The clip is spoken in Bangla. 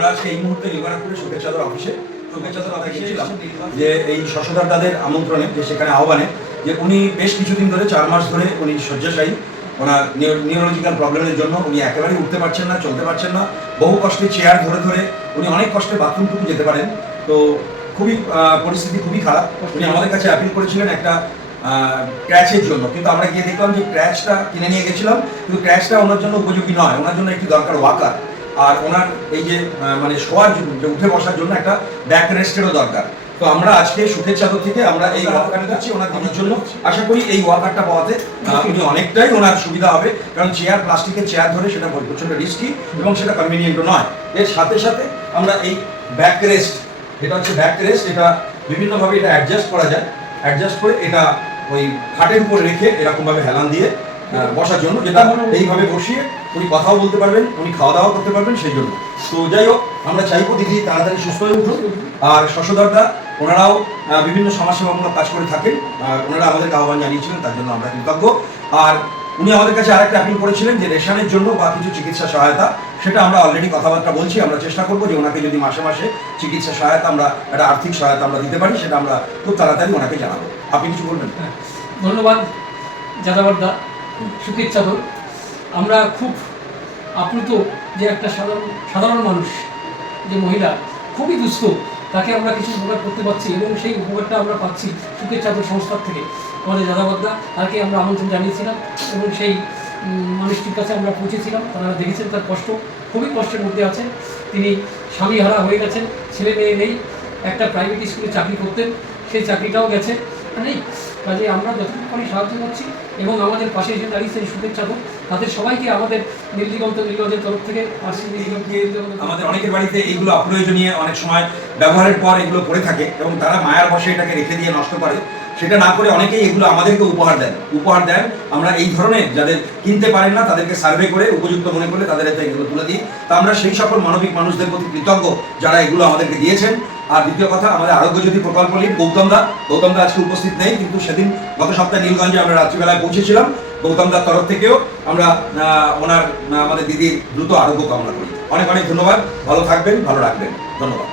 আমরা আজকে এই মুহূর্তে নীলবারাপুরে শোকের চাদর অফিসে গিয়েছিলাম যে এই শশধর দাদের আমন্ত্রণে, যে সেখানে আহ্বানে, যে উনি বেশ কিছুদিন ধরে 4 মাস ধরে উনি শয্যাশায়ী। ওনার নিউরোলজিক্যাল প্রবলেমের জন্য উনি একেবারেই উঠতে পারছেন না, চলতে পারছেন না। বহু কষ্টে চেয়ার ধরে ধরে উনি অনেক কষ্টে বাথরুমটুকু যেতে পারেন। তো খুবই পরিস্থিতি খুবই খারাপ। উনি আমাদের কাছে অ্যাপিল করেছিলেন একটা ক্র্যাচের জন্য, কিন্তু আমরা গিয়ে দেখলাম যে ক্র্যাচটা কিনে নিয়ে গেছিলাম, কিন্তু ক্র্যাচটা ওনার জন্য উপযোগী নয়। ওনার জন্য একটি দরকার ওয়াকার, আর ওনার এই যে মানে শোয়ার জন্য, উঠে বসার জন্য একটা ব্যাক রেস্টেরও দরকার। তো আমরা আজকে সুখের চাদর থেকে আমরা এই ওয়াকারটা দিচ্ছি ওনার দিদির জন্য। আশা করি এই ওয়াকারটা পাওয়াতে উনি অনেকটাই ওনার সুবিধা হবে, কারণ চেয়ার, প্লাস্টিকের চেয়ার ধরে সেটা প্রচণ্ড রিস্কি এবং সেটা কনভিনিয়েন্টও নয়। এর সাথে সাথে আমরা এই ব্যাক রেস্ট, এটা হচ্ছে ব্যাক রেস্ট, এটা বিভিন্নভাবে এটা অ্যাডজাস্ট করা যায়। অ্যাডজাস্ট করে এটা ওই খাটের উপরে রেখে এরকমভাবে হেলান দিয়ে বসার জন্য, যেটা এইভাবে বসিয়ে উনি কথাও বলতে পারবেন, উনি খাওয়া দাওয়া করতে পারবেন, সেই জন্য। তো যাই হোক, আমরা চাইবো দিদি তাড়াতাড়ি সুস্থ হয়ে উঠুন। আর শশধরদা ওনারাও বিভিন্ন সমাজসেবামূলক কাজ করে থাকেন, ওনারা আমাদেরকে আহ্বান জানিয়েছিলেন, তার জন্য আমরা কৃতজ্ঞ। আর উনি আমাদের কাছে আরেকটা অ্যাপিল করেছিলেন যে রেশনের জন্য বা কিছু চিকিৎসা সহায়তা, সেটা আমরা অলরেডি কথাবার্তা বলছি। আমরা চেষ্টা করবো যে ওনাকে যদি মাসে মাসে চিকিৎসা সহায়তা, আমরা একটা আর্থিক সহায়তা আমরা দিতে পারি, সেটা আমরা খুব তাড়াতাড়ি ওনাকে জানাবো। আপনি কিছু বলবেন? ধন্যবাদ যাদাবরদা, সুখের চাদর। আমরা খুব আপ্লুত যে একটা সাধারণ মানুষ, যে মহিলা খুবই দুস্থ, তাকে আমরা কিছু উপকার করতে পারছি এবং সেই উপকারটা আমরা পাচ্ছি সুখের চাদর সংস্থার থেকে। আমাদের যাদাবরদা, তাকে আমরা আমন্ত্রণ জানিয়েছিলাম এবং সেই মানুষটির কাছে আমরা পৌঁছেছিলাম। তারা দেখেছেন তার কষ্ট, খুবই কষ্টের মধ্যে আছেন। তিনি স্বামীহারা হয়ে গেছেন, ছেলে মেয়ে নেই, একটা প্রাইভেট স্কুলে চাকরি করতেন, সেই চাকরিটাও গেছে নেই। কাজে আমরা যতটুকু পারি সাহায্য করছি এবং আমাদের পাশে এসে দাঁড়িয়েছে সুখের চাদর, তাদের সবাইকে আমাদের নীলদিগন্ত নীলজের তরফ থেকে আমাদের অনেকের বাড়িতে এইগুলো অপ্রয়োজনীয় অনেক সময় ব্যবহারের পর এগুলো পড়ে থাকে এবং তারা মায়ার বসে এটাকে রেখে দিয়ে নষ্ট করে। সেটা না করে অনেকেই এগুলো আমাদেরকে উপহার দেন। আমরা এই ধরনের যাদের কিনতে পারেন না তাদেরকে সার্ভে করে উপযুক্ত মনে করে তাদের হাতে এগুলো তুলে দিই। তা আমরা সেই সকল মানবিক মানুষদের প্রতি কৃতজ্ঞ যারা এগুলো আমাদেরকে দিয়েছেন। আর দ্বিতীয় কথা, আমাদের আরোগ্যজ্যোতি প্রকল্প লিড গৌতমদা আজকে উপস্থিত নেই, কিন্তু সেদিন গত সপ্তাহে নীলগঞ্জে আমরা রাত্রিবেলায় পৌঁছেছিলাম। গৌতমদার তরফ থেকেও আমরা আমাদের দিদির দ্রুত আরোগ্য কামনা করি। অনেক অনেক ধন্যবাদ। ভালো থাকবেন, ভালো রাখবেন। ধন্যবাদ।